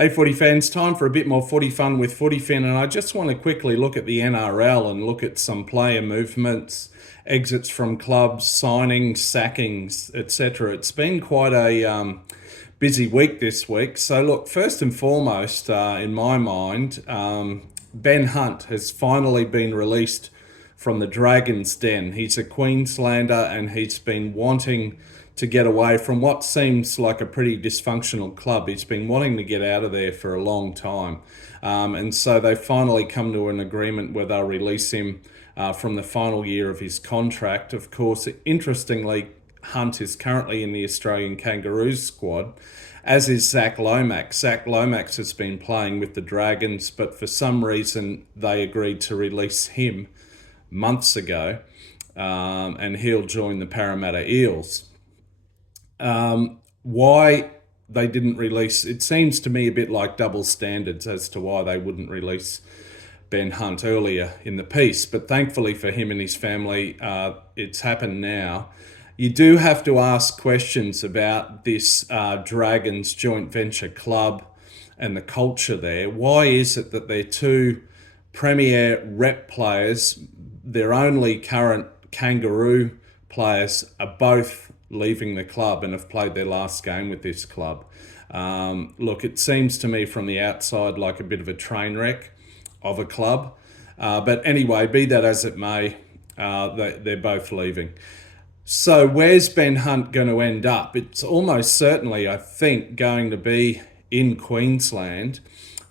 Hey, footy fans, time for a bit more footy fun with Footy Fin, and I just want to quickly look at the NRL and look at some player movements, exits from clubs, signings, sackings, etc. It's been quite a busy week this week. So, look, first and foremost, in my mind, Ben Hunt has finally been released from the Dragon's Den. He's a Queenslander and he's been wanting to get away from what seems like a pretty dysfunctional club. He's been wanting to get out of there for a long time. And so they finally come to an agreement where they'll release him from the final year of his contract. Of course, interestingly, Hunt is currently in the Australian Kangaroos squad, as is Zach Lomax. Zach Lomax has been playing with the Dragons, but for some reason they agreed to release him months ago, and he'll join the Parramatta Eels. Why they didn't release, it seems to me a bit like double standards as to why they wouldn't release Ben Hunt earlier in the piece, but thankfully for him and his family, it's happened now. You do have to ask questions about this Dragons joint venture club and the culture there. Why is it that their two premier rep players, their only current Kangaroo players, are both leaving the club and have played their last game with this club? Look, it seems to me from the outside like a bit of a train wreck of a club. But anyway, be that as it may, they're both leaving. So where's Ben Hunt going to end up? It's almost certainly, I think, going to be in Queensland.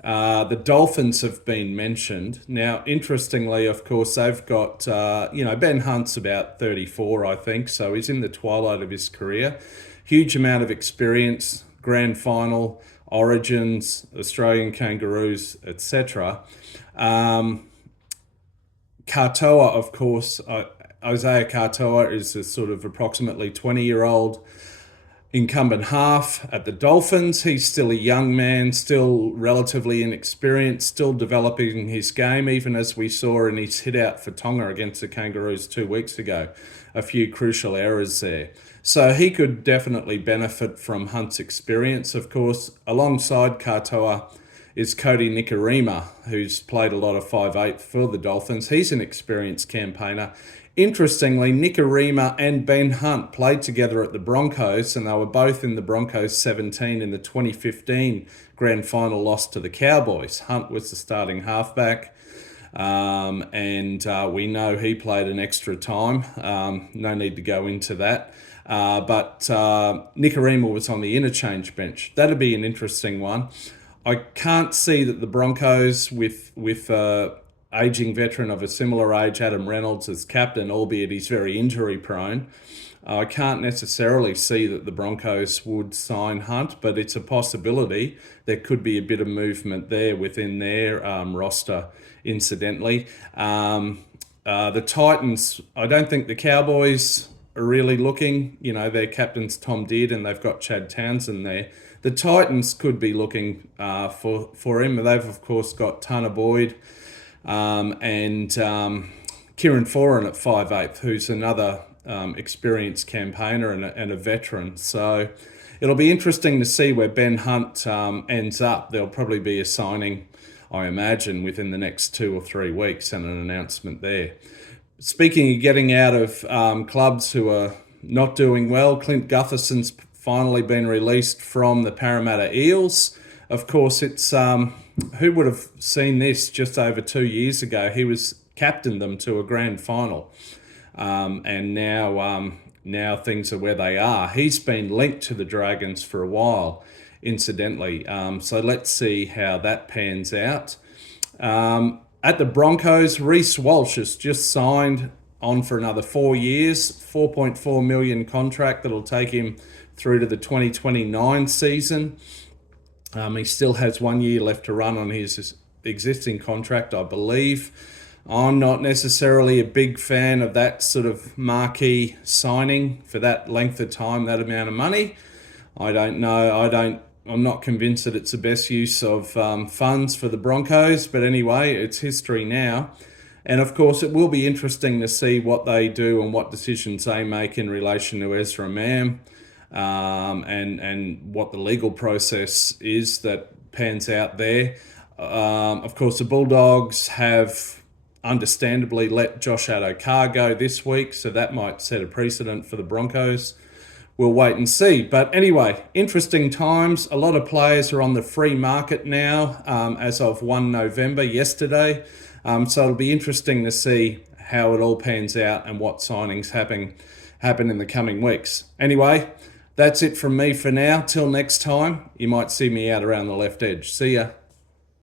The Dolphins have been mentioned. Now, interestingly, of course, they've got, Ben Hunt's about 34, I think, so he's in the twilight of his career. Huge amount of experience, grand final, Origins, Australian Kangaroos, etc. Katoa, of course, Isaiah Katoa is a sort of approximately 20-year-old incumbent half at the Dolphins. He's still a young man, still relatively inexperienced, still developing his game, even as we saw in his hit out for Tonga against the Kangaroos 2 weeks ago. A few crucial errors there. So he could definitely benefit from Hunt's experience. Of course, alongside Katoa is Cody Nikorima, who's played a lot of 5'8" for the Dolphins. He's an experienced campaigner. Interestingly, Nikorima and Ben Hunt played together at the Broncos, and they were both in the Broncos 17 in the 2015 grand final loss to the Cowboys. Hunt was the starting halfback, and we know he played an extra time. No need to go into that. But Nikorima was on the interchange bench. That'd be an interesting one. I can't see that the Broncos, with aging veteran of a similar age, Adam Reynolds, as captain, albeit he's very injury prone, I can't necessarily see that the Broncos would sign Hunt, but it's a possibility. There could be a bit of movement there within their roster, incidentally. The Titans, I don't think the Cowboys are really looking. Their captain's Tom Deard and they've got Chad Townsend there. The Titans could be looking for him. They've, of course, got Tanner Boyd, and Kieran Foran at 5'8", who's another experienced campaigner and a veteran. So it'll be interesting to see where Ben Hunt ends up. There'll probably be a signing, I imagine, within the next 2 or 3 weeks and an announcement there. Speaking of getting out of clubs who are not doing well, Clint Gutherson's finally been released from the Parramatta Eels. Of course, it's who would have seen this just over 2 years ago? He was captained them to a grand final, and now things are where they are. He's been linked to the Dragons for a while, incidentally. So let's see how that pans out. At the Broncos, Reece Walsh has just signed on for another 4 years, $4.4 million contract that'll take him through to the 2029 season. He still has 1 year left to run on his existing contract, I believe. I'm not necessarily a big fan of that sort of marquee signing for that length of time, that amount of money. I don't know. I'm not convinced that it's the best use of funds for the Broncos, but anyway, it's history now. And of course, it will be interesting to see what they do and what decisions they make in relation to Ezra Mam, and what the legal process is that pans out there. Of course, the Bulldogs have understandably let Josh Adokar go this week, so that might set a precedent for the Broncos. We'll wait and see. But anyway, interesting times. A lot of players are on the free market now as of 1 November, yesterday. So it'll be interesting to see how it all pans out and what signings happen in the coming weeks. Anyway, that's it from me for now. Till next time, you might see me out around the left edge. See ya.